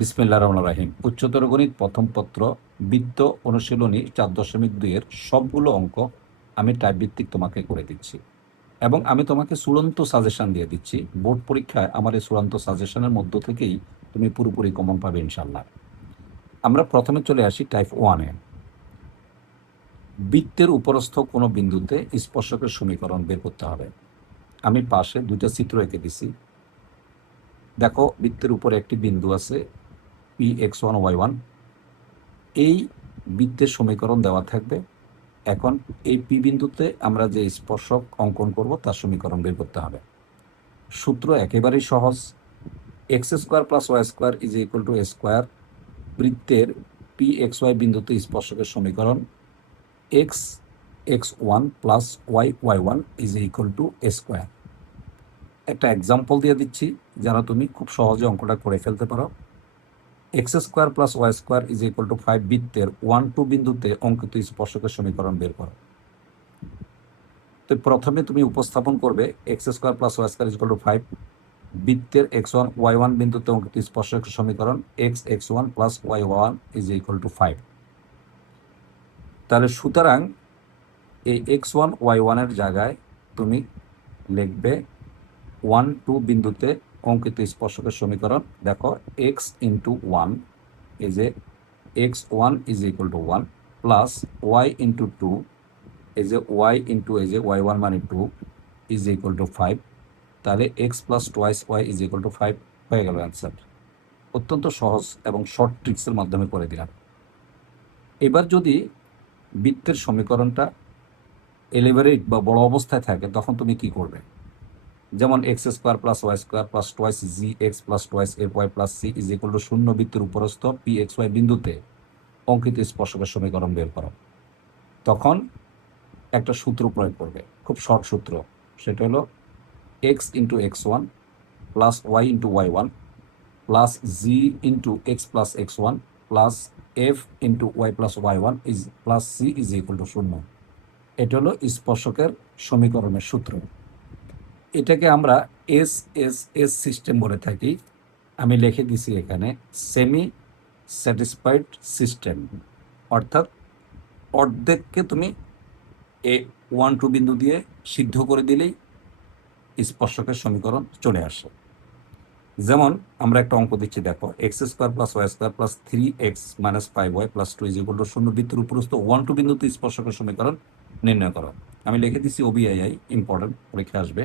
বিসমিল্লাহির রহমানির রহিম। উচ্চতর গণিত প্রথম পত্র বৃত্ত অনুশীলনী 4.2 এর সবগুলো অঙ্ক আমি টাইপ ভিত্তিক তোমাকে করে দিচ্ছি এবং আমি তোমাকে চূড়ান্ত সাজেশন দিয়ে দিচ্ছি। বোর্ড পরীক্ষায় আমার এই চূড়ান্ত সাজেশনের মধ্য থেকেই তুমি পুরোপুরি কমন পাবে ইনশাল্লাহ। আমরা প্রথমে চলে আসি টাইপ 1-এ। বৃত্তের উপরস্থ কোনো বিন্দুতে স্পর্শকের সমীকরণ বের করতে হবে। আমি পাশে দুইটা চিত্র এঁকে দিছি। দেখো, বৃত্তের উপরে একটি বিন্দু আছে Px1y1। এই বৃত্তের সমীকরণ দেওয়া থাকবে। এখন এই পি বিন্দুতে আমরা যে স্পর্শক অঙ্কন করব তার সমীকরণ বের করতে হবে। সূত্র একেবারেই সহজ। X square plus Y square is equal to A square. বৃত্তের পি এক্স ওয়াই বিন্দুতে স্পর্শকের সমীকরণ X X one plus Y Y one is equal to A square. একটা এক্সাম্পল দিয়ে দিচ্ছি যেন তুমি খুব সহজে অঙ্কটা করে ফেলতে পারো। X square plus Y square is equal to 5 বৃত্তের 1-2 বিন্দুতে অঙ্কিত স্পর্শকের সমীকরণ বের করো। তো প্রথমে তুমি উপস্থাপন করবে X square plus Y square is equal to 5 বৃত্তের x1 y1 বিন্দুতে অঙ্কিত স্পর্শকের সমীকরণ X X one plus Y one is equal to 5। তাহলে সুতরাং এই x1 y1 এর জায়গায় তুমি লিখবে 1-2 বিন্দুতে অঙ্কিত স্পর্শকের সমীকরণ। দেখো, x ইন্টু 1 ইজ এ x1 is equal to 1 plus y into 2 is এ y ইন্টু ইজ এ y1 মানে 2 ইজ ইকুয়াল টু 5। তাহলে x plus twice Y is equal to 5 হয়ে গেল অ্যান্সার। অত্যন্ত সহজ এবং শর্ট ট্রিক্সের মাধ্যমে করে দিলাম। এবার যদি বৃত্তের সমীকরণটা এলিভেরেট বা বড় অবস্থায় থাকে তখন তুমি কি করবে? যেমন X square plus Y square plus twice G x plus twice F Y plus C is equal to 0 বৃত্তের উপরস্থ পি এক্স ওয়াই বিন্দুতে অঙ্কিত স্পর্শকের সমীকরণ বের করো। তখন একটা সূত্র প্রয়োগ করবে, খুব শর্ট সূত্র। সেটা হলো X into X one plus Y into Y one plus G into X plus X one plus F into Y plus Y one is plus C is equal to 0। এটা হলো স্পর্শকের সমীকরণের সূত্র। এটাকে আমরা এস এস এস সিস্টেম বলে থাকি। আমি লিখে দিছি এখানে সেমি স্যাটিসফাইড সিস্টেম, অর্থাৎ অর্ধেককে তুমি 1-2 বিন্দু দিয়ে সিদ্ধ করে দিলেই স্পর্শকের সমীকরণ চলে আসে। যেমন আমরা একটা অঙ্ক দিচ্ছি, দেখো X square plus Y square plus 3x minus 5y plus 2 is equal to 0 বৃত্তের উপরস্থ 1-2 বিন্দুতে স্পর্শকের সমীকরণ নির্ণয় করো। আমি লিখে দিচ্ছি ওবিআইআই, ইম্পর্টেন্ট, পরীক্ষা আসবে।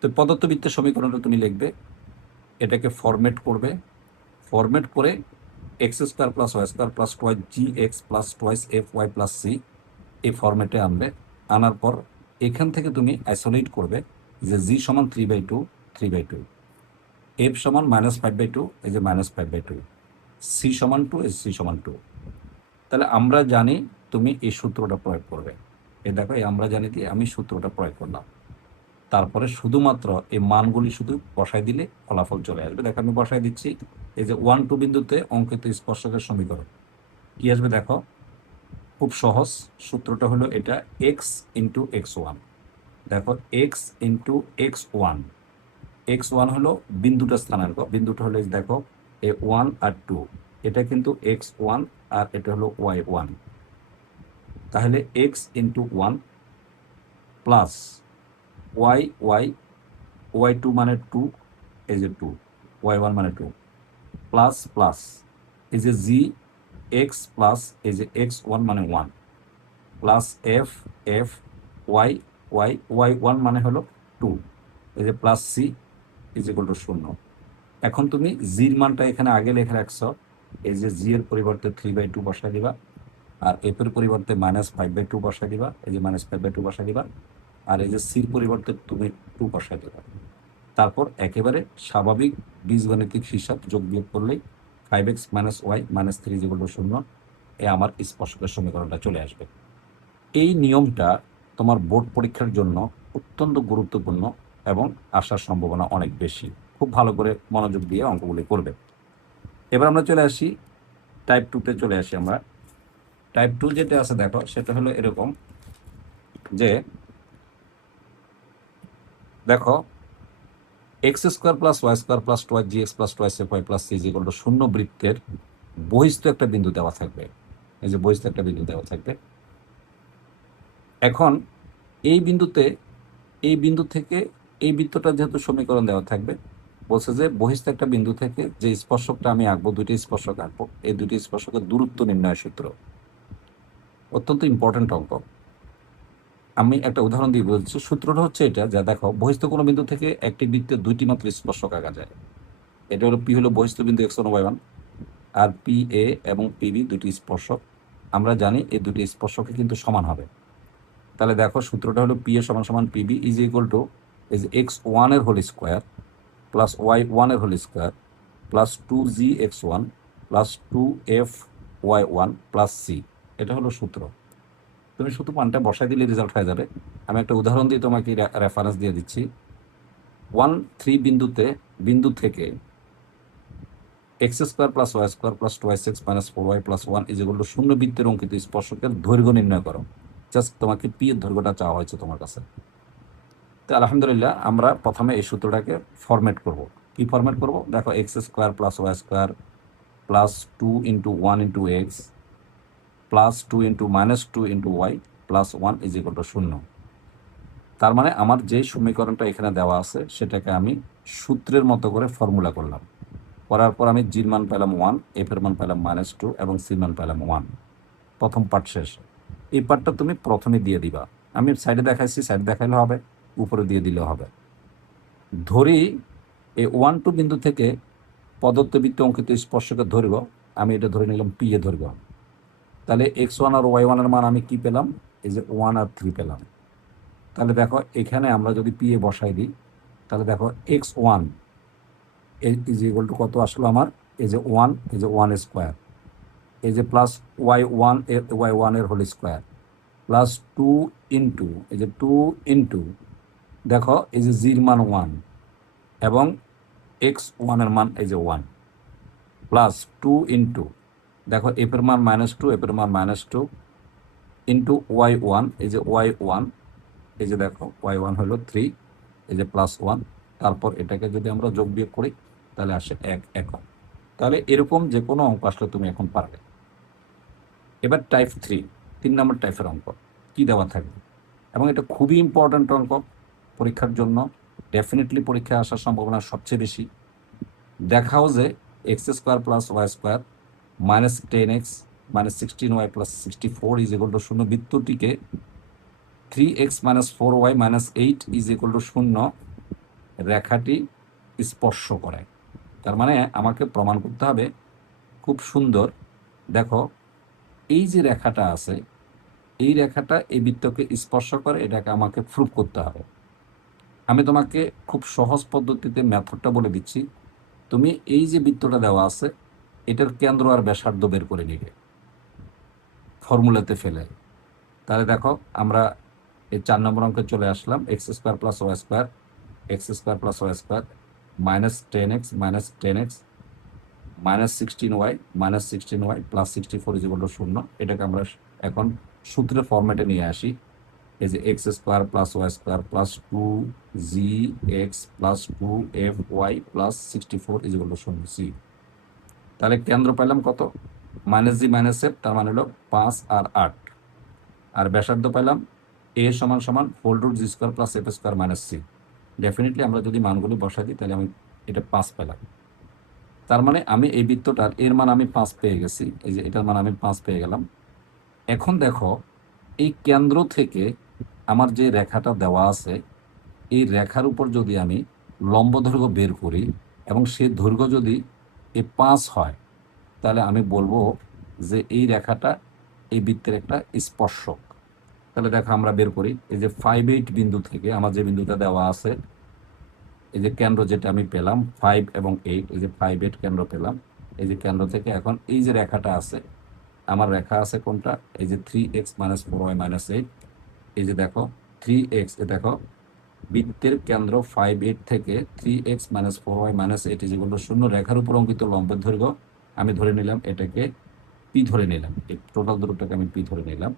তো পদার্থবৃত্তের সমীকরণটা তুমি লিখবে, এটাকে ফরম্যাট করবে। ফরম্যাট করে x square plus Y square plus twice জি x plus twice F Y plus c এই ফরম্যাটে আনবে। আনার পর এখান থেকে তুমি আইসোলেট করবে যে জি সমান 3/2 3/2, এফ সমান -5/2 এই যে -5/2, সি সমান 2 এই সি সমান 2। তাহলে আমরা জানি তুমি এই সূত্রটা প্রয়োগ করবে। এই দেখো, এই আমরা জানি দিয়ে আমি সূত্রটা প্রয়োগ করলাম। তারপরে শুধুমাত্র এই মানগুলি শুধু বসাই দিলে ফলাফল চলে আসবে। দেখো, আমি বসাই দিচ্ছি। এই যে 1-2 বিন্দুতে অঙ্কিত স্পর্শকের সমীকরণ কি আসবে দেখো, খুব সহজ। সূত্রটা হলো এটা এক্স ইন্টু এক্স ওয়ান। দেখো, x into X one, x one হলো বিন্দুটা স্থানাঙ্ক, বিন্দুটা হলো দেখো এ 1 আর 2, এটা কিন্তু এক্স ওয়ান আর এটা হলো ওয়াই ওয়ান। তাহলে X into one plus Y Y, Y two মানে 2 এই যে 2, ওয়াই ওয়ান মানে 2 প্লাস প্লাস এই যে জি এক্স প্লাস এই যে এক্স ওয়ান মানে 1 plus F F Y Y Y one মানে হলো 2 এই যে plus C is equal to 0। এখন তুমি জির মানটা এখানে আগে লিখে রাখছো, এই যে জি এর পরিবর্তে 3/2 বসাই দিবা, আর এফ এর পরিবর্তে -5/2 বসাই দিবা, এই যে -5/2 বসাই দিবা, আর এই যে সির পরিবর্তে তুমি 2 বসাই দিবা। তারপর একেবারে স্বাভাবিক বীজগণিতিক হিসাব যোগ বিয়োগ করলেই 5x - y - 3 = 0, এ আমার স্পর্শকের সমীকরণটা চলে আসবে। এই নিয়মটা তোমার বোর্ড পরীক্ষার জন্য অত্যন্ত গুরুত্বপূর্ণ এবং আসার সম্ভাবনা অনেক বেশি। খুব ভালো করে মনোযোগ দিয়ে অঙ্কগুলি করবে। এবার আমরা চলে আসি টাইপ 2-তে চলে আসি আমরা। টাইপ 2 যেটা আছে দেখো, সেটা হলো এরকম যে দেখো X square plus Y square plus twice G x plus twice F Y plus C is equal to শূন্য বৃত্তের বহিস্থ একটা বিন্দু দেওয়া থাকবে। এই যে বহিস্থ একটা বিন্দু দেওয়া থাকবে। এখন এই বিন্দুতে, এই বিন্দু থেকে এই বৃত্তটা যেহেতু সমীকরণ দেওয়া থাকবে, বলছে যে বহিস্থ একটা বিন্দু থেকে যে স্পর্শকটা আমি আঁকবো, দুইটি স্পর্শক আঁকবো, এই দুটি স্পর্শকের দূরত্ব নির্ণয় সূত্র। অত্যন্ত ইম্পর্টেন্ট অঙ্ক। আমি একটা উদাহরণ দিয়ে বলছি। সূত্রটা হচ্ছে এটা, যা দেখো বহিস্থ কোনো বিন্দু থেকে একটি বৃত্তে দুইটি মাত্র স্পর্শক আঁকা যায়। এটা হলো পি হলো বহিস্থ বিন্দু x1 y1, R P A এবং পিবি দুটি স্পর্শক। আমরা জানি এই দুটি স্পর্শকে কিন্তু সমান হবে। তাহলে দেখো সূত্রটা হলো পি এ সমান সমান PB is equal to is x1 এর হোল স্কোয়ার প্লাস y1 এর whole square plus 2g(x1) plus 2f(y1) plus C. এটা হলো সূত্র। তুমি শুধু মানটা বসাই দিলে রেজাল্ট হয়ে যাবে। আমি একটা উদাহরণ দিয়ে তোমাকে রেফারেন্স দিয়ে দিচ্ছি। 1,3 বিন্দু থেকে X square plus Y square plus twice X minus 4y plus 1 is equal to শূন্য বৃত্তের অঙ্কিত স্পর্শকের দৈর্ঘ্য নির্ণয় করো। জাস্ট তোমাকে পি এর দৈর্ঘ্যটা চাওয়া হয়েছে তোমার কাছে। তো আলহামদুলিল্লাহ আমরা প্রথমে এই সূত্রটাকে ফরম্যাট করব। কি ফরম্যাট করব? দেখো X square plus Y square plus 2 into 1 into X plus 2 into minus 2 into Y plus 1 is equal to 0। তার মানে আমার যে সমীকরণটা এখানে দেওয়া আছে সেটাকে আমি সূত্রের মতো করে ফর্মুলা করলাম। করার পর আমি জির মান পেলাম 1, এফের মান পেলাম -2 এবং সির মান পেলাম 1। প্রথম পার্ট শেষ। এই পার্টটা তুমি প্রথমে দিয়ে দিবা। আমি সাইডে দেখাইছি, সাইডে দেখাইলে হবে, উপরে দিয়ে দিলেও হবে। ধরি এই 1-2 বিন্দু থেকে প্রদত্ত বৃত্তে অঙ্কিত স্পর্শকের দৈর্ঘ্য, আমি এটা ধরে নিলাম পি এ দৈর্ঘ্য। তাহলে x1 আর y1 এর মান আমি কি পেলাম? এই যে 1 আর 3 পেলাম। তাহলে দেখো এখানে আমরা যদি পি এ বসাই দিই, তাহলে দেখো x1 ইজ ইকুয়াল টু কত আসলো আমার? এই যে 1, এই যে 1 স্কোয়ার, এই যে প্লাস y1 এর হোল স্কোয়ার প্লাস 2 ইন্টু এই যে 2 ইন্টু দেখো এই যে জির মান 1 এবং x1 এর মান এই যে 1 প্লাস 2 ইন্টু দেখো এফের মান -2, এফের মান -2 ইন্টু y1, এই যে y1, এই যে দেখো y1 হলো 3, এই যে প্লাস 1। তারপর এটাকে যদি আমরা যোগ বিয়োগ করি তাহলে আসে 1 একক। তাহলে এরকম যে কোনো অঙ্ক আসলে তুমি এখন পারবে। এবার টাইপ 3 নম্বর টাইপের অঙ্ক কি দেওয়া থাকবে, এবং এটা খুবই ইম্পর্ট্যান্ট অঙ্ক পরীক্ষার জন্য। ডেফিনেটলি পরীক্ষায় আসার সম্ভাবনা সবচেয়ে বেশি। দেখাও যে X square plus Y square minus 10x minus 16y plus 64 is equal to 0 বৃত্তটিকে 3x minus 4y minus 8 is equal to 0 রেখাটি স্পর্শ করে। তার মানে আমাকে প্রমাণ করতে হবে খুব সুন্দর। দেখো এই যে রেখাটা আছে, এই রেখাটা এই বৃত্তকে স্পর্শ করে, এটাকে আমাকে প্রুভ করতে হবে। আমি তোমাকে খুব সহজ পদ্ধতিতে মেথডটা বলে দিচ্ছি। তুমি এই যে বৃত্তটা দেওয়া আছে এটার কেন্দ্র আর ব্যাসার্ধ বের করে নিবে ফর্মুলাতে ফেলে। তাহলে দেখো আমরা এই 4 নম্বর অঙ্কে চলে আসলাম। X square plus Y square, x square plus Y square minus 10x minus 10x minus 16y minus 16y plus 64 is equal to 0। এটাকে আমরা এখন সূত্রের ফরম্যাটে নিয়ে আসি। এই যে X square plus Y square plus 2gx plus 2fy plus 64 is equal to 0 C. তাহলে কেন্দ্র পেলাম কত? -g মাইনাস f, তার মানে হলো 5 আর 8। আর ব্যাসার্ধ পেলাম a সমান সমান 4√g square plus f square minus c। Definitely আমরা যদি মানগুলি বসাই দিই তাহলে আমি এটা 5 পেলাম। তার মানে আমি এই বৃত্তটার এর মান আমি 5 পেয়ে গেছি। এই যে এটার মান আমি 5 পেয়ে গেলাম। এখন দেখো এই কেন্দ্র থেকে আমার যে রেখাটা দেওয়া আছে এই রেখার উপর যদি আমি লম্ব দৈর্ঘ্য বের করি এবং সেই দৈর্ঘ্য যদি এই 5 হয়, তাহলে আমি বলবো যে এই রেখাটা এই বৃত্তের একটা স্পর্শক। তাহলে দেখো আমরা বের করি। এই যে 5-8 বিন্দু থেকে আমার যে বিন্দুটা দেওয়া আছে, এই যে কেন্দ্র যেটা আমি পেলাম 5 এবং 8, এই যে 5-8 কেন্দ্র পেলাম। এই যে কেন্দ্র থেকে এখন এই যে রেখাটা আছে, আমার রেখা আছে কোনটা? এই যে 3x মাইনাস 4y মাইনাস 8। এই যে দেখো 3x, এ দেখো বৃত্তের কেন্দ্র 5-8 থেকে 3x minus 4y minus 8 is equal to 0 রেখার উপর অঙ্কিত লম্বের দৈর্ঘ্য আমি ধরে নিলাম, এটাকে পি ধরে নিলাম, এই টোটাল দূরত্বটাকে আমি পি ধরে নিলাম।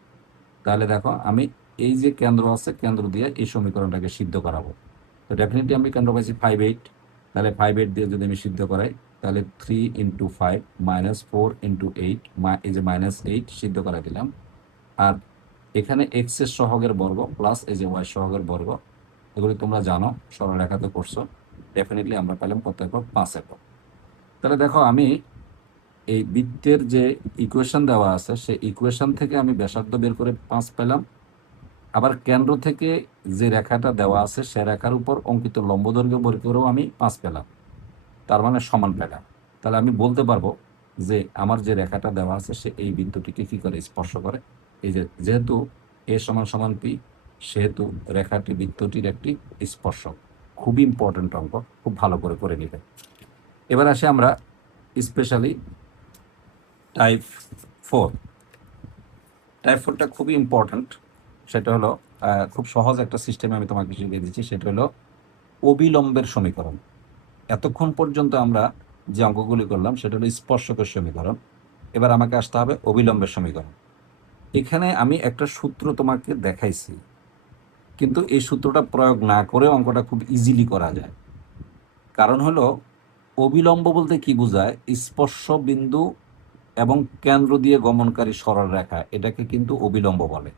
তাহলে দেখো আমি এই যে কেন্দ্র আছে কেন্দ্র দিয়ে এই সমীকরণটাকে সিদ্ধ করাবো। তো ডেফিনেটলি আমি কেন্দ্র পাইছি 5-8। তাহলে 5/8 দিয়ে যদি আমি সিদ্ধ করাই, তাহলে 3 × 5 -4 × 8, এই যে -8 সিদ্ধ করা দিলাম। আর এখানে এক্স এর সহগের বর্গ প্লাস এই যে ওয়াই সহগের বর্গ, এগুলি তোমরা জানো, সরলরেখাতে করছো, ডেফিনেটলি আমরা পেলাম কত একক? 5 একক। তাহলে দেখো আমি এই বৃত্তের যে ইকুয়েশন দেওয়া আছে সেই ইকুয়েশন থেকে আমি ব্যাসার্ধ বের করে 5 পেলাম। আবার কেন্দ্র থেকে যে রেখাটা দেওয়া আছে সে রেখার উপর অঙ্কিত লম্ব দৈর্ঘ্য বের করেও আমি 5 পেলাম, তার মানে সমান পেলাম। তাহলে আমি বলতে পারবো যে আমার যে রেখাটা দেওয়া আছে সে এই বিন্দুটিকে কি করে? স্পর্শ করে। এই যে যেহেতু এ সমান সমান পি, সেহেতু রেখাটি বৃত্তটির একটি স্পর্শক। খুবই ইম্পর্টেন্ট অঙ্ক, খুব ভালো করে করে নিবে। এবার আসে আমরা স্পেশালি টাইপ 4। টাইপ 4টা খুবই ইম্পর্ট্যান্ট। সেটা হলো খুব সহজ একটা সিস্টেমে আমি তোমাকে শিখিয়ে দিচ্ছি, সেটা হলো অবিলম্বের সমীকরণ। এতক্ষণ পর্যন্ত আমরা যে অঙ্কগুলি করলাম সেটা হলো স্পর্শকের সমীকরণ। এবার আমাকে আসতে হবে অবিলম্বের সমীকরণ। এখানে আমি একটা সূত্র তোমাকে দেখাইছি, কিন্তু এই সূত্রটা প্রয়োগ না করে অঙ্কটা খুব ইজিলি করা যায়। কারণ হলো অবিলম্ব বলতে কি বোঝায়? স্পর্শ বিন্দু এবং কেন্দ্র দিয়ে গমনকারী সরল রেখা, এটাকে কিন্তু অবিলম্ব বলে।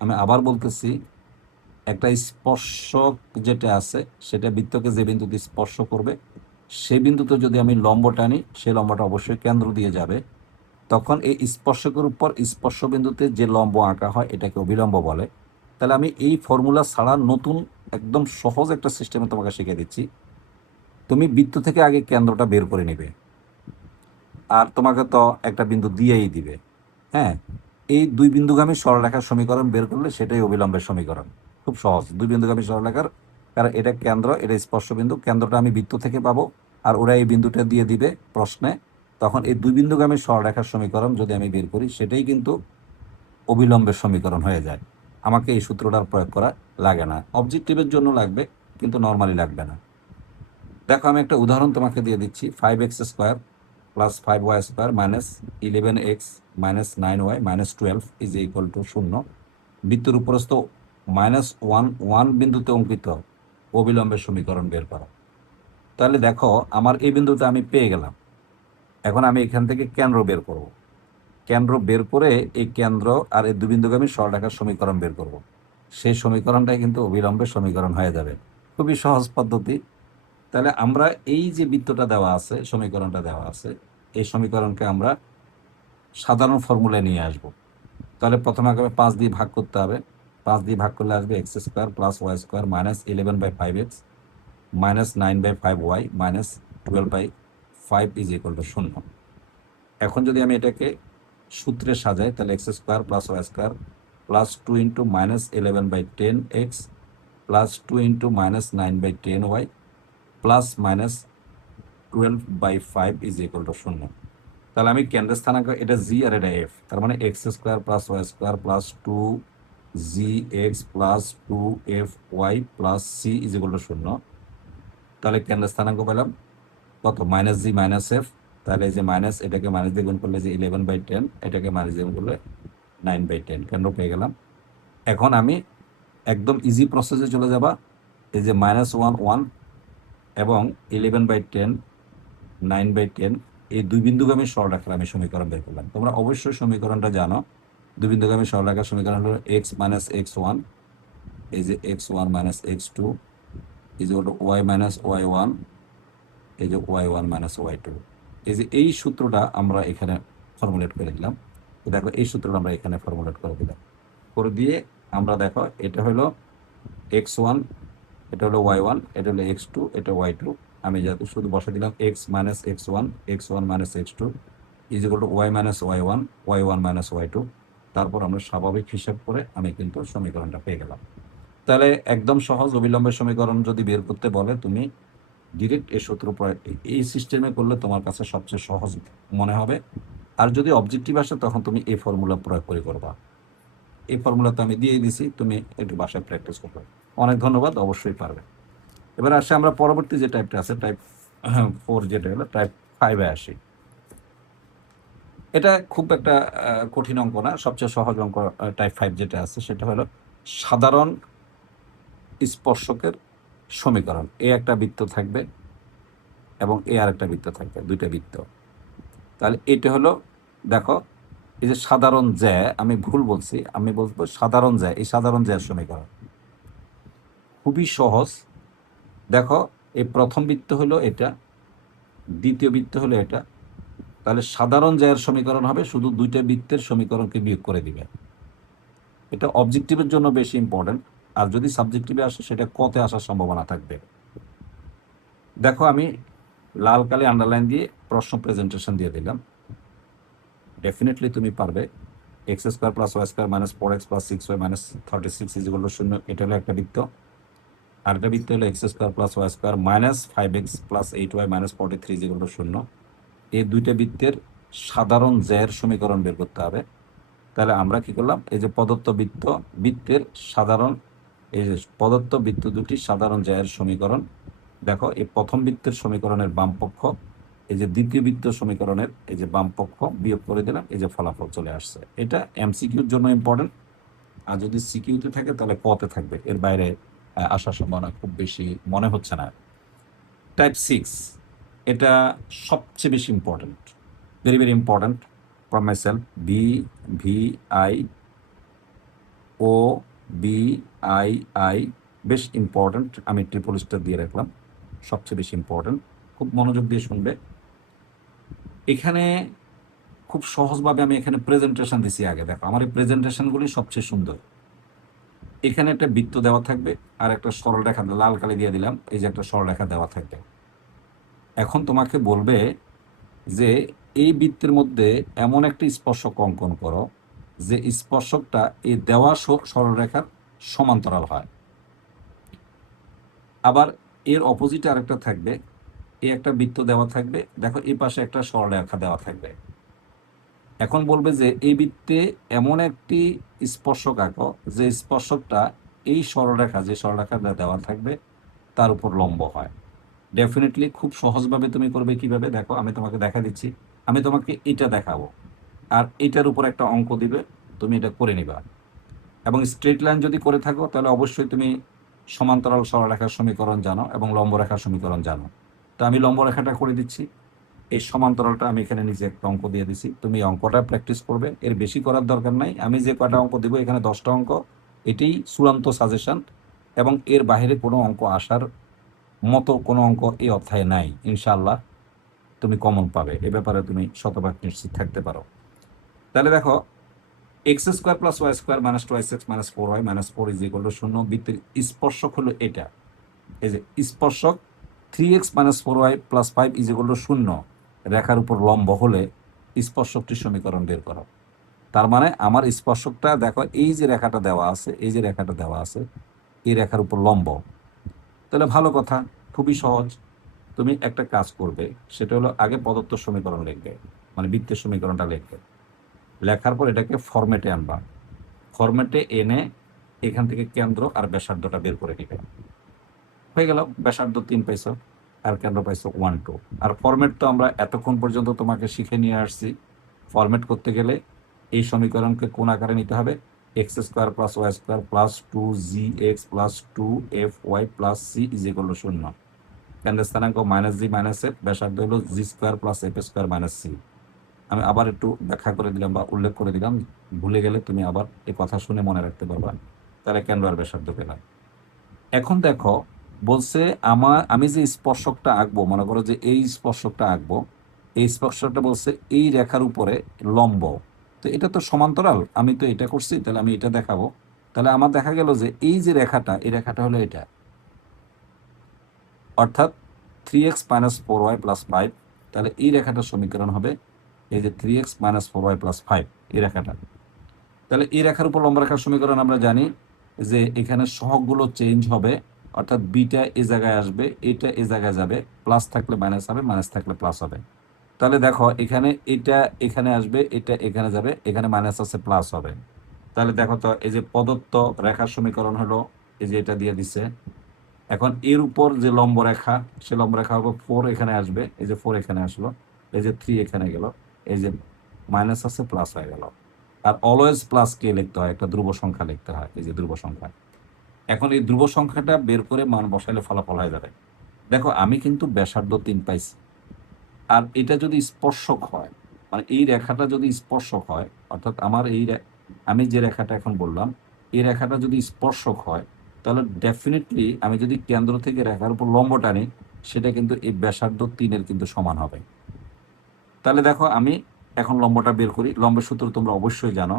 আমি আবার বলতেছি, একটা স্পর্শক যেটা আছে সেটা বৃত্তকে যে বিন্দুতে স্পর্শ করবে সেই বিন্দুতে যদি আমি লম্ব টানি, সেই লম্বটা অবশ্যই কেন্দ্র দিয়ে যাবে। তখন এই স্পর্শকের উপর স্পর্শ বিন্দুতে যে লম্ব আঁকা হয় এটাকে অবিলম্ব বলে। তাহলে আমি এই ফর্মুলা ছাড়া নতুন একদম সহজ একটা সিস্টেমে তোমাকে শিখিয়ে দিচ্ছি। তুমি বৃত্ত থেকে আগে কেন্দ্রটা বের করে নেবে, আর তোমাকে তো একটা বিন্দু দিয়েই দিবে। হ্যাঁ, এই দুই বিন্দুগামী সরলরেখার সমীকরণ বের করলে সেটাই অবিলম্বের সমীকরণ। খুব সহজ, দুই বিন্দুগামী সরলরেখার, কারণ এটা কেন্দ্র, এটা স্পর্শ বিন্দু, কেন্দ্রটা আমি বৃত্ত থেকে পাবো, আর ওরা এই বিন্দুটা দিয়ে দিবে প্রশ্নে। তখন এই দুই বিন্দুগামী সরলরেখার সমীকরণ যদি আমি বের করি সেটাই কিন্তু অবিলম্বের সমীকরণ হয়ে যায়। আমাকে এই সূত্রটার প্রয়োগ করা লাগে না, অবজেক্টিভের জন্য লাগবে কিন্তু নর্মালি লাগবে না। দেখো আমি একটা উদাহরণ তোমাকে দিয়ে দিচ্ছি। 5x² + 5y² - 11x - 9y - 12 = 0। বৃত্তের উপরস্থ -1 বিন্দুতে অঙ্কিত অবিলম্বের সমীকরণ বের করো। তাহলে দেখো আমার এই বিন্দুটা আমি পেয়ে গেলাম। এখন আমি এখান থেকে কেন্দ্র বের করব। কেন্দ্র বের করে এই কেন্দ্র আর এই দুবিন্দুগামী সরলরেখার সমীকরণ বের করব। সেই সমীকরণটাই কিন্তু অবিলম্বের সমীকরণ হয়ে যাবে। খুবই সহজ পদ্ধতি। তাহলে আমরা এই যে বৃত্তটা দেওয়া আছে, সমীকরণটা দেওয়া আছে, এই সমীকরণকে আমরা সাধারণ ফর্মুলায় নিয়ে আসব। তাহলে প্রথমে আগে 5 দিয়ে ভাগ করতে হবে। 5 দিয়ে ভাগ করলে আসবে x² + y² - 11/5x - 9/5y - 12/5 = 0। এখন যদি আমি এটাকে সূত্রে সাজাই, তাহলে x² + y² + 2 × -11/10x + 2 × -9/10y + -12/5 = 0। তাহলে আমি কেন্দ্রের স্থানাঙ্ক, এটা জি আর এটা এফ, তার মানে x² + y² + 2gx + 2fy + c = 0। তাহলে কেন্দ্রের স্থানাঙ্ক পেলাম কত? -g - f। তাহলে এই যে মাইনাস, এটাকে মাইনাস দিয়ে গুণ করলে যে 11/10, এটাকে মাইনাস দিয়ে গুণ করলে 9/10, কেন্দ্র পেয়ে গেলাম। এখন আমি একদম ইজি প্রসেসে চলে যাবা। এই যে -1 1 এবং 11/10 9/10, এই দুই বিন্দুগামী সরলরেখার আমি সমীকরণ বের করলাম। তোমরা অবশ্যই সমীকরণটা জানো। দুই বিন্দুগামী সরলরেখার সমীকরণ হলো x - x1, এই যে x1 - x2 y - y1, এই যে y1 - y2। এই যে এই সূত্রটা আমরা এখানে ফর্মুলেট করে দিলাম। দেখো এই সূত্রটা আমরা এখানে ফর্মুলেট করে দিলাম। করে দিয়ে আমরা দেখো এটা হলো x1, এটা হলো y1, এটা হলো x2, এটা y2। আমি যাতে শুধু বসে দিলাম x - x1, x1 - x2 y - y1, y1 - y2। তারপর আমরা স্বাভাবিক হিসাব করে আমি কিন্তু সমীকরণটা পেয়ে গেলাম। তাহলে একদম সহজ অবিলম্বের সমীকরণ যদি বের করতে বলে, তুমি ডিরেক্ট এই সূত্র প্রয়োগ, এই সিস্টেমে করলে তোমার কাছে সবচেয়ে সহজ মনে হবে। আর যদি অবজেক্টিভ আসে তখন তুমি এই ফর্মুলা প্রয়োগ করে করবা। এই ফর্মুলা তো আমি দিয়ে দিছি, তুমি একটু বাসায় প্র্যাকটিস করবে। অনেক ধন্যবাদ, অবশ্যই পারবে। এবার আসে আমরা পরবর্তী যে টাইপটা আছে, টাইপ 4, যেটা হলো টাইপ 5-এ আসি। এটা খুব একটা কঠিন অঙ্ক না, সবচেয়ে সহজ অঙ্ক। টাইপ 5 যেটা আছে সেটা হলো সাধারণ স্পর্শকের সমীকরণ। একটা বৃত্ত থাকবে, এবং এ আরেকটা বৃত্ত থাকবে, দুইটা বৃত্ত। তাহলে এটা হলো, দেখো এই যে সাধারণ জ্যা, আমি ভুল বলছি, আমি বলবো সাধারণ জ্যা, এই সাধারণ জ্যার সমীকরণ খুবই সহজ। দেখো এই প্রথম বৃত্ত হলো এটা, দ্বিতীয় বৃত্ত হলো এটা। তাহলে সাধারণ জ্যার সমীকরণ হবে শুধু দুইটা বৃত্তের সমীকরণকে বিয়োগ করে দিবে। এটা অবজেক্টিভের জন্য বেশি ইম্পর্টেন্ট, আর যদি সাবজেক্টিভে আসে সেটা কতে আসার সম্ভাবনা থাকবে। দেখো আমি লাল কালি আন্ডারলাইন দিয়ে প্রশ্ন প্রেজেন্টেশন দিয়ে দিলাম। ডেফিনেটলি তুমি পারবে। X square plus Y square minus 4x plus 6y minus 36 equal to 0, এটা হলো একটা বৃত্ত। আর একটা বৃত্ত হলো X square plus Y square minus 5x plus 8y minus 43 equal to 0। এই দুইটা বৃত্তের সাধারণ জ্যার সমীকরণ বের করতে হবে। তাহলে আমরা কি করলাম, এই যে প্রদত্ত বৃত্তের সাধারণ, এই যে প্রদত্ত বৃত্ত দুটি সাধারণ জ্যায়ের সমীকরণ, দেখো এই প্রথম বৃত্তের সমীকরণের বাম পক্ষ, এই যে দ্বিতীয় বৃত্ত সমীকরণের এই যে বাম পক্ষ বিয়োগ করে দিলাম, এই যে ফলাফল চলে আসছে। এটা এমসিকিউর জন্য ইম্পর্টেন্ট, আর যদি সিকিউতে থাকে তাহলে কতে থাকবে, এর বাইরে আসার সম্ভাবনা খুব বেশি মনে হচ্ছে না। টাইপ 6, এটা সবচেয়ে বেশি important, very very important for my self. BVIOBII বেশ ইম্পর্টেন্ট, আমি ট্রিপল স্টার দিয়ে রাখলাম, সবচেয়ে বেশি ইম্পর্টেন্ট। খুব মনোযোগ দিয়ে শুনবে। এখানে খুব সহজভাবে আমি এখানে প্রেজেন্টেশন দিছি আগে, দেখো আমার এই প্রেজেন্টেশনগুলি সবচেয়ে সুন্দর। এখানে একটা বৃত্ত দেওয়া থাকবে আর একটা সরলরেখা লাল কালি দিয়ে দিলাম, এই যে একটা সরলরেখা দেওয়া থাকবে। এখন তোমাকে বলবে যে এই বৃত্তের মধ্যে এমন একটা স্পর্শক অঙ্কন করো যে স্পর্শকটা এই দেওয়া সরলরেখার সমান্তরাল হয়। আবার এর অপোজিটে আরেকটা থাকবে, এই একটা বৃত্ত দেওয়া থাকবে, দেখো এই পাশে একটা সরলরেখা দেওয়া থাকবে। এখন বলবে যে এই বৃত্তে এমন একটি স্পর্শক আঁকো যে স্পর্শকটা এই সরলরেখা, যে সরলরেখাটা দেওয়া থাকবে তার উপর লম্ব হয়। ডেফিনেটলি খুব সহজভাবে তুমি করবে। কিভাবে, দেখো আমি তোমাকে দেখা দিচ্ছি, আমি তোমাকে এটা দেখাবো আর এটার উপর একটা অঙ্ক দিবে, তুমি এটা করে নিবা। এবং স্ট্রেট লাইন যদি করে থাকো তাহলে অবশ্যই তুমি সমান্তরাল সরলরেখার সমীকরণ জানো এবং লম্বরেখার সমীকরণ জানো। তো আমি লম্বরেখাটা করে দিচ্ছি, এই সমান্তরালটা আমি এখানে নিজে একটা অঙ্ক দিয়ে দিছি, তুমি অঙ্কটা প্র্যাকটিস করবে, এর বেশি করার দরকার নাই। আমি যে কয়টা অঙ্ক দিব এখানে 10টা অঙ্ক, এটাই চূড়ান্ত সাজেশন, এবং এর বাইরে কোনো অঙ্ক আসার মতো কোনো অঙ্ক এই অধ্যায়ে নাই। ইনশাআল্লাহ তুমি কমন পাবে, এ ব্যাপারে তুমি শতভাগ নিশ্চিত থাকতে পারো। তাহলে দেখো X square plus Y square minus 2x minus 4y minus 4 is equal to 0, বৃত্তের স্পর্শক হলো এটা, এই যে স্পর্শক 3x minus 4y plus 5 is equal to 0 রেখার উপর লম্ব হলে স্পর্শকটির সমীকরণ বের করো। তার মানে আমার স্পর্শকটা দেখো, এই যে রেখাটা দেওয়া আছে, এই যে রেখাটা দেওয়া আছে এই রেখার উপর লম্ব। তাহলে ভালো কথা, খুবই সহজ। তুমি একটা কাজ করবে, সেটা হলো আগে প্রদত্ত সমীকরণ লিখবে, মানে বৃত্তের সমীকরণটা লিখবে, লেখার পর এটাকে ফরম্যাটে আনবা, ফরম্যাটে এনে এখান থেকে কেন্দ্র আর ব্যাসার্ধটা বের করে নিবে। হয়ে গেল, ব্যাসার্ধ 3 পাইছো আর কেন্দ্র পাইছো 1 2। আর ফরম্যাট তো আমরা এতক্ষণ পর্যন্ত তোমাকে শিখে নিয়ে আসছি। ফরম্যাট করতে গেলে এই সমীকরণকে কোন আকারে নিতে হবে, x square plus Y square plus 2gx plus 2fy plus C is equal to 0। কেন্দ্রের স্থানাঙ্ক মাইনাস জি মাইনাস এফ, ব্যাসার্ধ হলো g square plus f square minus c. আমি আবার একটু ব্যাখ্যা করে দিলাম বা উল্লেখ করে দিলাম, ভুলে গেলে তুমি আবার এই কথা শুনে মনে রাখতে পারবা। তাহলে কেন্দ্র আর ব্যাসার্ধ পেলাম। এখন দেখো বলছে আমি যে স্পর্শকটা আঁকবো, মনে করো যে এই স্পর্শকটা আঁকবো, এই স্পর্শকটা বলছে এই রেখার উপরে লম্ব। তো এটা তো সমান্তরাল, আমি তো এটা করছি, তাহলে আমি এটা দেখাবো। তাহলে আমার দেখা গেল যে এই যে রেখাটা, এই রেখাটা হলো এটা, অর্থাৎ 3x মাইনাস 4y প্লাস 5। তাহলে এই রেখাটার সমীকরণ হবে এই যে 3x মাইনাস 4y প্লাস 5, এই রেখাটা। তাহলে এই রেখার উপর লম্ব রেখার সমীকরণ আমরা জানি যে এখানে সহগগুলো চেঞ্জ হবে, অর্থাৎ বিটা এ জায়গায় আসবে, এটা এ জায়গায় যাবে, প্লাস থাকলে মাইনাস হবে, মাইনাস থাকলে প্লাস হবে। তাহলে দেখো এখানে এটা এখানে আসবে, এটা এখানে যাবে, এখানে মাইনাস আছে প্লাস হবে। তাহলে দেখো তো এই যে প্রদত্ত রেখার সমীকরণ হলো এই যে এটা দিয়ে দিছে। এখন এর উপর যে লম্ব রেখা, সে লম্ব রেখা হবে 4, এখানে আসবে, এই যে 4 এখানে আসলো, এই যে 3 এখানে গেল, এই যে মাইনাস আছে প্লাস হয়ে গেল। আর অলওয়েজ প্লাস কে লিখতে হয়, একটা ধ্রুব সংখ্যা লিখতে হয়, এই যে ধ্রুব সংখ্যা। এখন এই ধ্রুব সংখ্যাটা বের করে মান বসাইলে ফলাফল হয়ে যাবে। দেখো আমি কিন্তু ব্যাসার্ধ 3 পাইছি, আর এটা যদি স্পর্শক হয়, মানে এই রেখাটা যদি স্পর্শক হয়, অর্থাৎ আমার আমি যে রেখাটা এখন বললাম, এই রেখাটা যদি স্পর্শক হয়, তাহলে ডেফিনেটলি আমি যদি কেন্দ্র থেকে রেখার উপর লম্ব টানি, সেটা কিন্তু এই ব্যাসার্ধ 3-এর কিন্তু সমান হবে। তাহলে দেখো আমি এখন লম্বটা বের করি। লম্বের সূত্র তোমরা অবশ্যই জানো।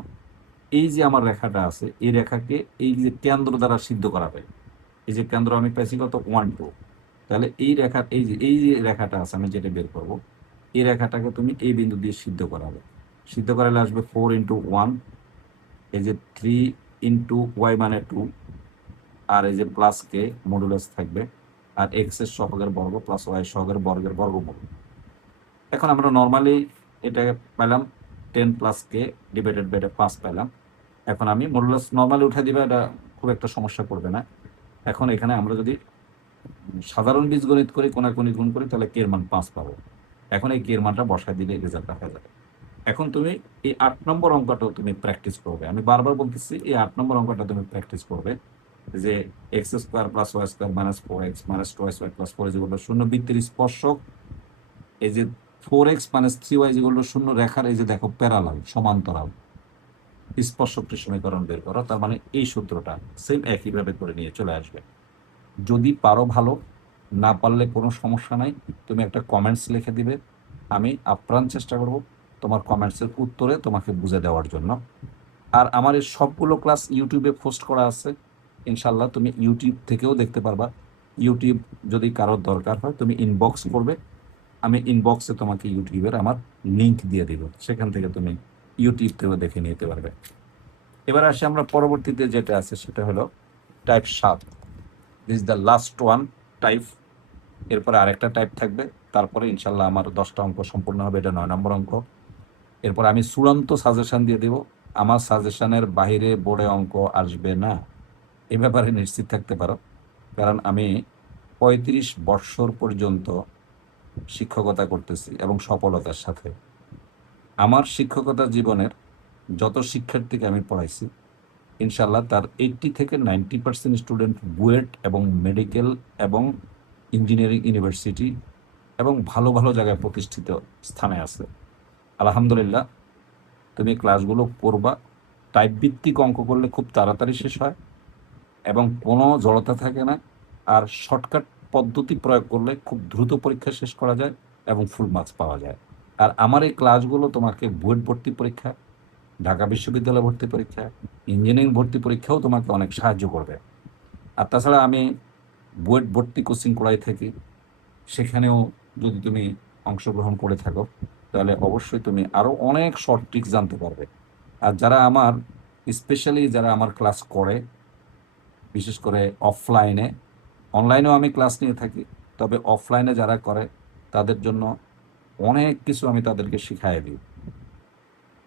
এই যে আমার রেখাটা আছে, এই রেখাকে এই যে কেন্দ্র দ্বারা সিদ্ধ করা হয়, এই যে কেন্দ্র আমি পাইছি কত 1 2, তাহলে এই যে রেখাটা আছে আমি যেটা বের করব, এই রেখাটাকে তুমি এই বিন্দু দিয়ে সিদ্ধ করাবে। সিদ্ধ করালে আসবে 4 × 1, এই যে 3 × y মানে 2, আর এই যে প্লাস কে মডুলাস থাকবে, আর এক্স এর সহগের বর্গ প্লাস ওয়াই সহগের বর্গের বর্গমূল। এখন আমরা নর্মালি এটা পেলাম 10 + k ডিভাইডেড বাই 5 পেলাম। এখন আমি মডুলাস নর্মালি উঠে দিবে, এটা খুব একটা সমস্যা করবে না। এখন এখানে আমরা যদি সাধারণ বীজগণিত করি, কোনাকুনি গুণ করি, তাহলে কে এর মান 5 পাবো। এখন এই কে এর মানটা বসায় দিলে রেজাল্টটা হয়ে যাবে। এখন তুমি এই 8 নম্বর অঙ্কটাও তুমি প্র্যাকটিস করবে। আমি বারবার বলতেছি, এই 8 নম্বর অঙ্কটা তুমি প্র্যাকটিস করবে, যে x² + y² - 4x - 2y² + 4 0 বৃত্তের স্পর্শক, এই যে 4x - 3y 0 রেখার এই যে দেখো প্যারালাল সমান্তরাল স্পর্শকটির সমীকরণ বের করো। তার মানে এই সূত্রটা সেম একইভাবে করে নিয়ে চলে আসবে। যদি পারো ভালো, না পারলে কোনো সমস্যা নাই, তুমি একটা কমেন্টস লিখে দিবে। আমি আপ্রাণ চেষ্টা করব তোমার কমেন্টসের উত্তরে তোমাকে বুঝে দেওয়ার জন্য। আর আমার এই সবগুলো ক্লাস ইউটিউবে পোস্ট করা আছে, ইনশাল্লাহ তুমি ইউটিউব থেকেও দেখতে পারবা। ইউটিউব যদি কারোর দরকার হয় তুমি ইনবক্স করবে, আমি ইনবক্সে তোমাকে ইউটিউবের আমার লিংক দিয়ে দিব, সেখান থেকে তুমি ইউটিউব থেকেও দেখে নিতে পারবে। এবার আসি আমরা পরবর্তীতে যেটা আছে সেটা হলো type 7। This is the last one type. এরপরে আরেকটা টাইপ থাকবে, তারপরে ইনশাল্লাহ আমার 10টা অঙ্ক সম্পূর্ণ হবে। এটা 9 নম্বর অঙ্ক। এরপর আমি চূড়ান্ত সাজেশন দিয়ে দেব। আমার সাজেশনের বাইরে বোর্ডে অঙ্ক আসবে না, এ ব্যাপারে নিশ্চিত থাকতে পারো। কারণ আমি 35 বৎসর পর্যন্ত শিক্ষকতা করতেছি এবং সফলতার সাথে। আমার শিক্ষকতা জীবনের যত শিক্ষার্থীকে আমি পড়াইছি, ইনশাল্লাহ তার 80 থেকে 90% স্টুডেন্ট বুয়েট এবং মেডিকেল এবং ইঞ্জিনিয়ারিং ইউনিভার্সিটি এবং ভালো ভালো জায়গায় প্রতিষ্ঠিত স্থানে আছে। আলহামদুলিল্লাহ, তুমি ক্লাসগুলো করবা। টাইপ ভিত্তিক অঙ্ক করলে খুব তাড়াতাড়ি শেষ হয় এবং কোনো জড়তা থাকে না। আর শর্টকাট পদ্ধতি প্রয়োগ করলে খুব দ্রুত পরীক্ষা শেষ করা যায় এবং ফুল মার্কস পাওয়া যায়। আর আমার এই ক্লাসগুলো তোমাকে বুয়েট ভর্তি পরীক্ষা, ঢাকা বিশ্ববিদ্যালয় ভর্তি পরীক্ষা, ইঞ্জিনিয়ারিং ভর্তি পরীক্ষাও তোমাকে অনেক সাহায্য করবে। আর তাছাড়া আমি বুয়েট ভর্তি কোচিং করাই থাকি, সেখানেও যদি তুমি অংশগ্রহণ করে থাকো, তাহলে অবশ্যই তুমি আরও অনেক শর্ট ট্রিক্স জানতে পারবে। আর যারা আমার স্পেশালি যারা আমার ক্লাস করে, বিশেষ করে অফলাইনে, অনলাইনেও আমি ক্লাস নিয়ে থাকি, তবে অফলাইনে যারা করে তাদের জন্য অনেক কিছু আমি তাদেরকে শিখাই দিই।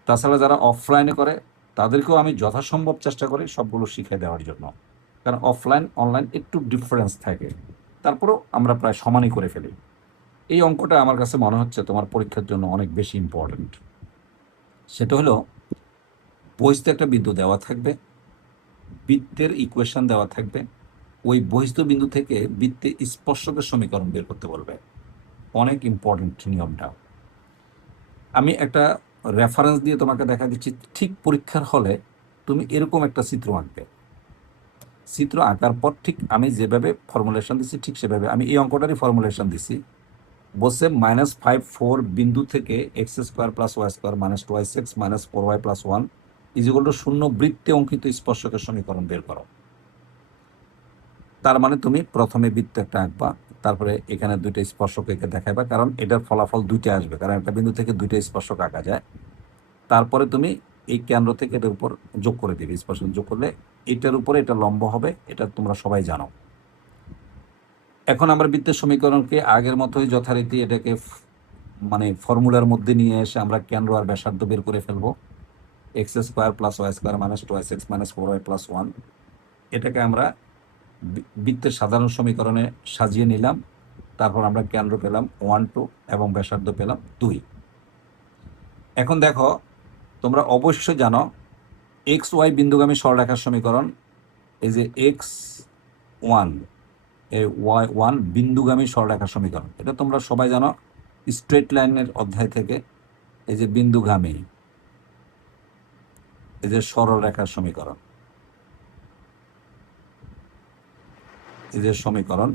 তাছাড়া যারা অফলাইনে করে তাদেরকেও আমি যথাসম্ভব চেষ্টা করি সবগুলো শিখিয়ে দেওয়ার জন্য, কারণ অফলাইন অনলাইন একটু ডিফারেন্স থাকে, তারপরেও আমরা প্রায় সমানই করে ফেলি। এই অঙ্কটা আমার কাছে মনে হচ্ছে তোমার পরীক্ষার জন্য অনেক বেশি ইম্পর্ট্যান্ট। সেটা হলো, বহিস্থ একটা বিন্দু দেওয়া থাকবে, বৃত্তের ইকুয়েশন দেওয়া থাকবে, ওই বহিস্থ বিন্দু থেকে বৃত্তে স্পর্শকের সমীকরণ বের করতে বলবে। অনেক ইম্পর্টেন্ট নিয়মটা। আমি একটা রেফারেন্স দিয়ে তোমাকে দেখা দিচ্ছি। ঠিক পরীক্ষার হলে তুমি এরকম একটা চিত্র আঁকবে। চিত্র আঁকার পর ঠিক আমি যেভাবে ফর্মুলেশন দিচ্ছি ঠিক সেভাবে আমি এই অঙ্কটারই ফর্মুলেশন দিচ্ছি। বসে -5 4 বিন্দু থেকে x² + y² - 2x - 4y + 1 = 0 বৃত্তে অঙ্কিত স্পর্শকের সমীকরণ বের করো। তার মানে তুমি প্রথমে বৃত্ত একটা আঁকবা, তারপরে এখানে দুইটা স্পর্শক এঁকে দেখাইবা, কারণ এটার ফলাফল দুইটা আসবে, কারণ একটা বিন্দু থেকে দুইটা স্পর্শক আঁকা যায়। তারপরে তুমি এই কেন্দ্র থেকে এটার উপর যোগ করে দিবে, স্পর্শক যোগ করলে এটার উপরে এটা লম্ব হবে, এটা তোমরা সবাই জানো। এখন আমরা বৃত্তের সমীকরণকে আগের মতোই যথারীতি এটাকে মানে ফর্মুলার মধ্যে নিয়ে এসে আমরা কেন্দ্র আর ব্যাসার্ধ বের করে ফেলবো। x² + y² - 2x - 4y + 1, এটাকে আমরা বৃত্তের সাধারণ সমীকরণে সাজিয়ে নিলাম। তারপর আমরা কেন্দ্র পেলাম 1 2 এবং ব্যাসার্ধ পেলাম 2। এখন দেখো, তোমরা অবশ্যই জানো XY বিন্দুগামী সরলরেখার সমীকরণ, এই যে x1, y1 বিন্দুগামী সরলরেখা সমীকরণ। এটা তোমরা সবাই জানো স্ট্রেট লাইনের অধ্যায় থেকে। এই যে বিন্দুগামী, এই যে সরলরেখার সমীকরণ, এই যে সমীকরণ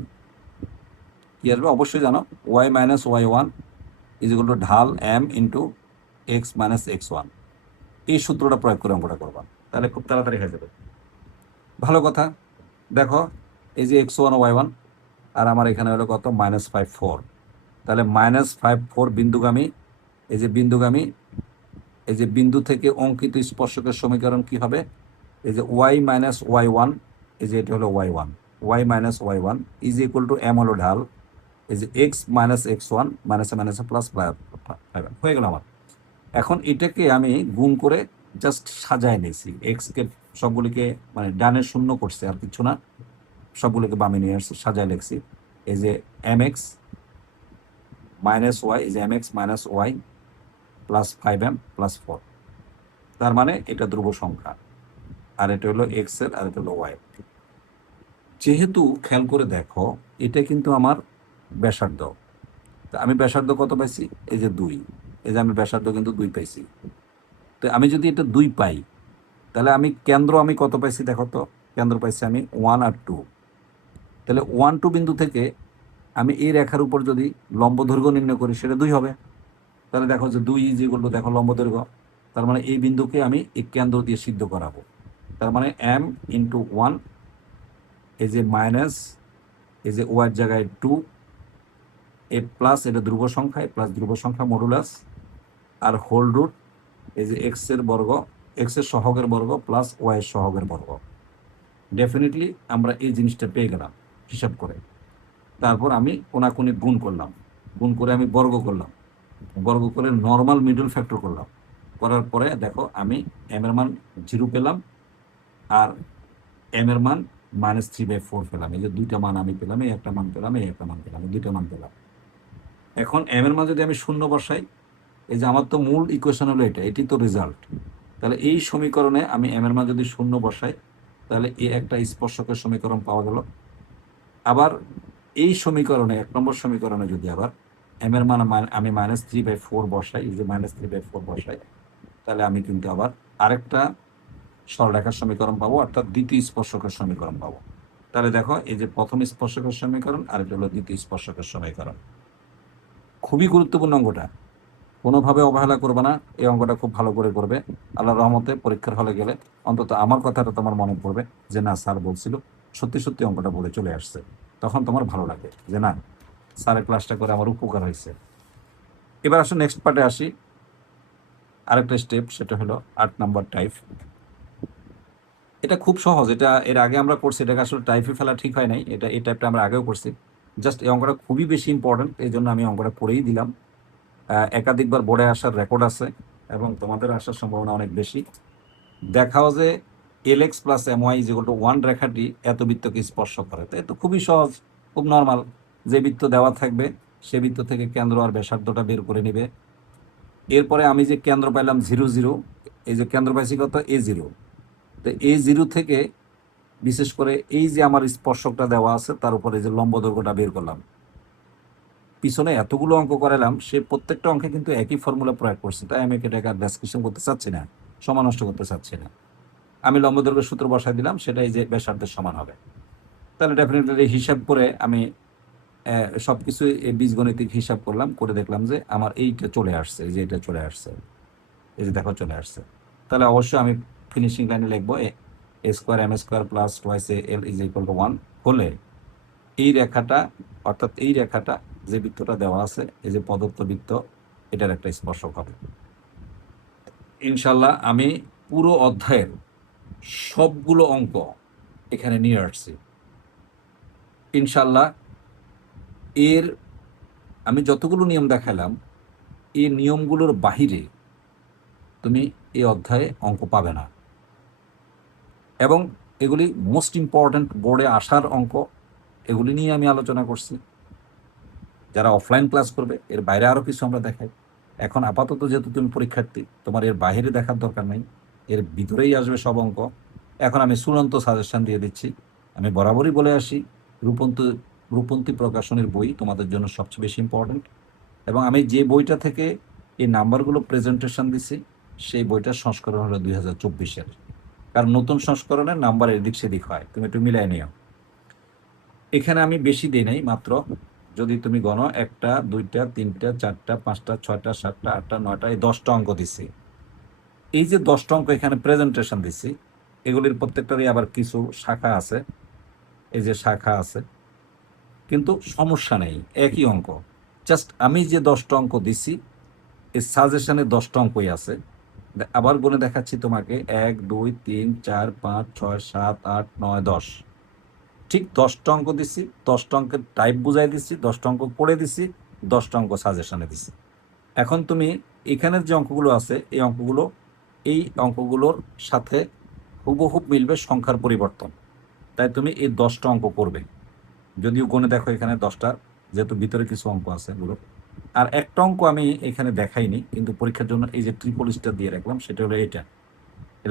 কি আসবে অবশ্যই জানো, y minus y1 is equal two ঢাল m into x minus x1। এই সূত্রটা প্রয়োগ করে অঙ্কটা করবা, তাহলে খুব তাড়াতাড়ি হয়ে যাবে। ভালো কথা, দেখো এই যে x1 y1 আর আমার এখানে হলো কত -5 4। তাহলে -5 4 বিন্দুগামী, এই যে বিন্দুগামী, এই যে বিন্দু থেকে অঙ্কিত স্পর্শকের সমীকরণ কি হবে, এই যে y মাইনাস y1, এই যে এটা হলো y1, y minus y1 is equal two m হলো ঢাল, এই যে x মাইনাস x1 মাইনাসে মাইনাসে প্লাস হয়ে গেল আমার। এখন এটাকে আমি গুণ করে জাস্ট সাজায় নিয়েছি, এক্সকে সবগুলিকে মানে ডানে শূন্য করছে আর কিছু না, সবগুলোকে বামে নিয়ে আসছি, সাজায় লিখছি। এই যে mx মাইনাস ওয়াই, এই যে mx minus Y plus 5m plus 4। তার মানে এটা ধ্রুব সংখ্যা, আর এটা হলো এক্স এর, আর এটা হলো ওয়াই। যেহেতু খেয়াল করে দেখো এটা কিন্তু আমার ব্যাসার্ধ, তা আমি ব্যাসার্ধ কত পাইছি, এই যে 2, এই যে আমি ব্যাসার্ধ কিন্তু 2 পাইছি। তো আমি যদি এটা 2 পাই, তাহলে আমি কেন্দ্র আমি কত পাইছি দেখো তো, কেন্দ্র পাইছি আমি 1 আর 2। তাহলে 1 2 বিন্দু থেকে আমি এই রেখার উপর যদি লম্ব দৈর্ঘ্য নির্ণয় করি সেটা 2 হবে। তাহলে দেখো যে 2 ইজ ইকুয়াল টু, দেখো লম্ব দৈর্ঘ্য, তার মানে এই বিন্দুকে আমি এই কেন্দ্র দিয়ে সিদ্ধ করাবো। তার মানে m ইন্টু 1, এই যে মাইনাস, এই যে ওয়ার জায়গায় 2, এ প্লাস এটা ধ্রুব সংখ্যা, প্লাস ধ্রুব সংখ্যা মডুলাস, আর হোল রুট, এই যে এক্স এর বর্গ, এক্স এর সহগের বর্গ প্লাস ওয়াই এর সহগের বর্গ। ডেফিনেটলি আমরা এই জিনিসটা পেয়ে গেলাম হিসাব করে। তারপর আমি কোনাকুনি গুণ করলাম, গুণ করে আমি বর্গ করলাম, বর্গ করে নর্মাল মিডল ফ্যাক্টর করলাম, করার পরে দেখো আমি m এর মান 0 পেলাম, আর m এর মান -3/4 পেলাম। এই যে দুইটা মান আমি পেলাম, এই একটা মান পেলাম, এই একটা মান পেলাম, এই দুইটা মান পেলাম। এখন m এর মান যদি আমি শূন্য বসাই, এই যে আমার তো মূল ইকুয়েশন হলো এটা, এটি তো রেজাল্ট। তাহলে এই সমীকরণে আমি m এর মান যদি শূন্য বসাই, তাহলে এই একটা স্পর্শকের সমীকরণ পাওয়া গেল। আবার এই সমীকরণে, 1 নম্বর সমীকরণে যদি আবার m এর মান আমি -3/4 বসাই, এই যে -3/4 বসাই, তাহলে আমি কিন্তু আবার আরেকটা সরলরেখার সমীকরণ পাবো, অর্থাৎ দ্বিতীয় স্পর্শকের সমীকরণ পাবো। তাহলে দেখো এই যে প্রথম স্পর্শকের সমীকরণ, আর এটা হলো দ্বিতীয় স্পর্শকের সমীকরণ। খুবই গুরুত্বপূর্ণ অঙ্কটা, কোনোভাবে অবহেলা করবে না, এই অঙ্কটা খুব ভালো করে করবে। আল্লাহর রহমতে পরীক্ষার হলে গেলে অন্তত আমার কথাটা তোমার মনে পড়বে যে না, স্যার বলছিল, সত্যি সত্যি অঙ্কটা বলে চলে আসছে, তখন তোমার ভালো লাগে যে না, স্যারের ক্লাসটা করে আমার উপকার হয়েছে। এবার আসো নেক্সট পার্টে আসি, আরেকটা স্টেপ, সেটা হলো 8 নাম্বার টাইপ। এটা খুব সহজ, এটা এর আগে আমরা করছি, এটাকে আসলে টাইপে ফেলা ঠিক হয় নাই, এটা এই টাইপটা আমরা আগেও করছি। জাস্ট এই অঙ্কটা খুবই বেশি ইম্পর্টেন্ট, এই জন্য আমি অঙ্কটা করেই দিলাম। একাধিকবার বোর্ডে আসার রেকর্ড আছে এবং তোমাদের আসার সম্ভাবনা অনেক বেশি। দেখাও যে lx plus my is equal to 1 রেখাটি এত বৃত্তকে স্পর্শ করে। তো এটা খুবই সহজ, খুব নর্মাল। যে বৃত্ত দেওয়া থাকবে সে বৃত্ত থেকে কেন্দ্র আর ব্যাসার্ধটা বের করে নেবে। এরপরে আমি যে কেন্দ্র পাইলাম 0 0, এই যে কেন্দ্র পাইছি কত a0, তো a0 থেকে বিশেষ করে এই যে আমার স্পর্শকটা দেওয়া আছে তার উপরে যে লম্ব দৈর্ঘ্যটা বের করলাম। পিছনে এতগুলো অঙ্ক করালাম, সে প্রত্যেকটা অঙ্কে কিন্তু একই ফর্মুলা প্রয়োগ করছে, তাই আমি এটাকে আর ডেসক্রিপশন করতে চাচ্ছি না, সময় নষ্ট করতে চাচ্ছি না। আমি লম্ব দৈর্ঘ্যের সূত্র বসাই দিলাম, সেটাই যে ব্যাসার্ধের সমান হবে। তাহলে ডেফিনেটলি হিসাব করে আমি সব কিছু বীজগণিতিক হিসাব করলাম, করে দেখলাম যে আমার এইটা চলে আসছে, এই যে এটা চলে আসছে, এই যে দেখো চলে আসছে। তাহলে অবশ্যই আমি ফিনিশিং লাইনে লিখবো a square m square plus twice l is equal to 1 হলে এই রেখাটা, অর্থাৎ এই রেখাটা যে বৃত্তটা দেওয়া আছে, এই যে প্রদত্ত বৃত্ত, এটার একটা স্পর্শক হবে। ইনশাল্লাহ আমি পুরো অধ্যায়ের সবগুলো অঙ্ক এখানে নিয়ে আসছি ইনশাল্লাহ। এর আমি যতগুলো নিয়ম দেখালাম, এই নিয়মগুলোর বাহিরে তুমি এই অধ্যায়ে অঙ্ক পাবে না, এবং এগুলি মোস্ট ইম্পর্ট্যান্ট বোর্ডে আসার অঙ্ক, এগুলি নিয়ে আমি আলোচনা করছি। যারা অফলাইন ক্লাস করবে এর বাইরে আরও কিছু আমরা দেখাই। এখন আপাতত যেহেতু তুমি পরীক্ষার্থী, তোমার এর বাইরে দেখার দরকার নেই, এর ভিতরেই আসবে সব অঙ্ক। এখন আমি চূড়ান্ত সাজেশন দিয়ে দিচ্ছি। আমি বরাবরই বলে আসি, রূপন্ত রূপন্তী প্রকাশনের বই তোমাদের জন্য সবচেয়ে বেশি ইম্পর্ট্যান্ট। এবং আমি যে বইটা থেকে এই নাম্বারগুলো প্রেজেন্টেশন দিছি সেই বইটার সংস্করণ হলো 2024-এর, কারণ নতুন সংস্করণের নাম্বার এদিক সেদিক হয়, তুমি একটু মিলাই নিও। এখানে আমি বেশি দিই নাই, মাত্র যদি তুমি গণো 1টা 2টা 3টা 4টা 5টা 6টা 7টা 8টা 9টা এই 10টা অঙ্ক দিছি। এই যে 10টা অঙ্ক এখানে প্রেজেন্টেশন দিছি, এগুলির প্রত্যেকটারই আবার কিছু শাখা আছে, এই যে শাখা আছে, কিন্তু সমস্যা নেই, একই অঙ্ক। জাস্ট আমি যে 10টা অঙ্ক দিছি এই সাজেশনে 10টা অঙ্কই আছে। আবার গুনে দেখাচ্ছি তোমাকে, 1 2 3 4 5 6 7 8 9 10, ঠিক 10টা অঙ্ক দিছি, 10টা অঙ্কের টাইপ বুঝাই দিছি, 10টা অঙ্ক করে দিছি, 10টা অঙ্ক সাজেশনে দিছি। এখন তুমি এখানের যে অঙ্কগুলো আছে এই অঙ্কগুলোর সাথে হুবহুব মিলবে সংখ্যার পরিবর্তন, তাই তুমি এই 10টা অঙ্ক করবে। যদিও গুনে দেখো এখানে 10টা, যেহেতু ভিতরে কিছু অঙ্ক আছে এগুলো। আর একটা অঙ্ক আমি এখানে দেখাইনি, কিন্তু পরীক্ষার জন্য এই যে ট্রিপল স্টার দিয়ে রাখলাম, সেটা হলো এটা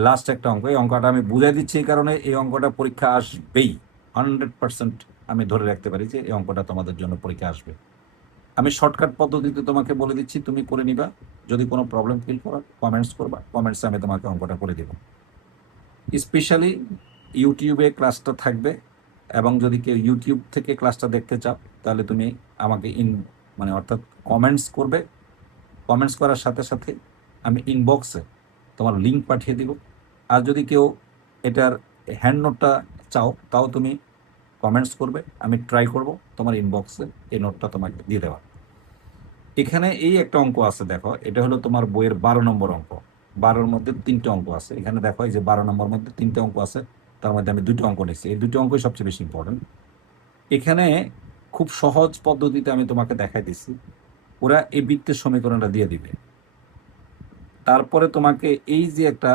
লাস্ট একটা অঙ্ক। এই অঙ্কটা আমি বুঝাই দিচ্ছি এই কারণে, এই অঙ্কটা পরীক্ষা আসবেই 100%। আমি ধরে রাখতে পারি যে এই অঙ্কটা তোমাদের জন্য পরীক্ষা আসবে। আমি শর্টকাট পদ্ধতিতে তোমাকে বলে দিচ্ছি, তুমি করে নিবা। যদি কোনো প্রবলেম ফিল করো কমেন্টস করবা, কমেন্টসে আমি তোমাকে অঙ্কটা করে দেবো। স্পেশালি ইউটিউবে ক্লাসটা থাকবে, এবং যদি কেউ ইউটিউব থেকে ক্লাসটা দেখতে চাও তাহলে তুমি আমাকে অর্থাৎ কমেন্টস করবে। কমেন্টস করার সাথে সাথে আমি ইনবক্সে তোমার লিঙ্ক পাঠিয়ে দিব। আর যদি কেউ এটার হ্যান্ড নোটটা চাও তাও তুমি কমেন্টস করবে, আমি ট্রাই করব তোমার ইনবক্সে এই নোটটা তোমাকে দিয়ে দেওয়া। এখানে এই একটা অঙ্ক আছে, দেখো এটা হলো তোমার বইয়ের 12 নম্বর অঙ্ক। 12-র মধ্যে 3টে অঙ্ক আছে, এখানে দেখো এই যে 12 নম্বর মধ্যে 3টে অঙ্ক আছে, তার মধ্যে আমি 2টো অঙ্ক নিচ্ছি। এই 2টো অঙ্কই সবচেয়ে বেশি ইম্পর্টেন্ট। এখানে খুব সহজ পদ্ধতিতে আমি তোমাকে দেখাই দিচ্ছি। ওরা এই বৃত্তের সমীকরণটা দিয়ে দিবে, তারপরে তোমাকে এই যে একটা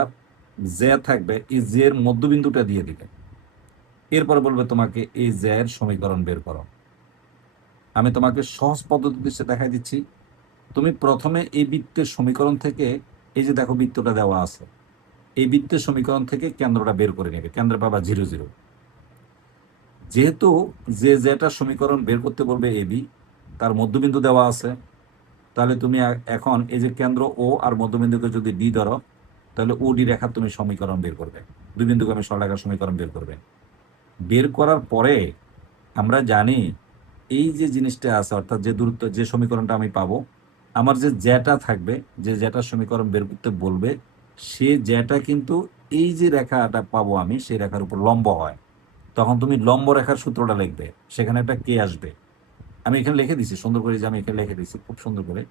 জে থাকবে, এই জে এর মধ্যবিন্দুটা দিয়ে দিবে, এরপর বলবে তোমাকে এই জে এর সমীকরণ বের করো। আমি তোমাকে সহজ পদ্ধতিতে দেখাই দিচ্ছি। তুমি প্রথমে এই বৃত্তের সমীকরণ থেকে, এই যে দেখো বৃত্তটা দেওয়া আছে, এই বৃত্তের সমীকরণ থেকে কেন্দ্রটা বের করে নেবে, কেন্দ্র পাবা 0 0। যেহেতু যে যেটা সমীকরণ বের করতে বলবে এবি, তার মধ্যবিন্দু দেওয়া আছে, তাহলে তুমি এখন এই যে কেন্দ্র ও আর মধ্যবিন্দুকে যদি ডি ধরো, তাহলে ও ডি রেখার তুমি সমীকরণ বের করবে, দুই বিন্দুকে আমি সরলরেখার সমীকরণ বের করবে। বের করার পরে আমরা জানি এই যে জিনিসটা আছে, অর্থাৎ যে দূরত্ব, যে সমীকরণটা আমি পাবো, আমার যে জ্যাটা থাকবে, যে জ্যাটা সমীকরণ বের করতে বলবে, সে জ্যাটা কিন্তু এই যে রেখাটা পাবো আমি, সেই রেখার উপর লম্ব হয়। তখন তুমি লম্ব রেখার সূত্রটা লিখবে, সেখানে একটা কে আসবে। আমি এখানে লিখে দিছি সুন্দর করে, যে আমি এখানে লিখে দিছি খুব সুন্দর করে,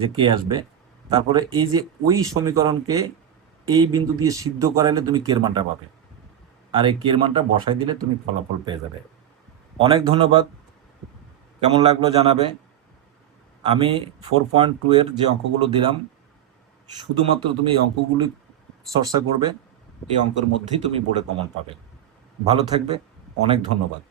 যে কে আসবে। তারপরে এই যে ওই সমীকরণকে এই বিন্দু দিয়ে সিদ্ধ করাইলে তুমি কের মানটা পাবে, আর এই কের মানটা বসাই দিলে তুমি ফলাফল পেয়ে যাবে। অনেক ধন্যবাদ, কেমন লাগলো জানাবে। আমি 4.2 এর যে অঙ্কগুলো দিলাম, শুধুমাত্র তুমি এই অঙ্কগুলি চর্চা করবে, এই অঙ্কের মধ্যেই তুমি বোর্ডে কমন পাবে। ভালো থাকবে, অনেক ধন্যবাদ।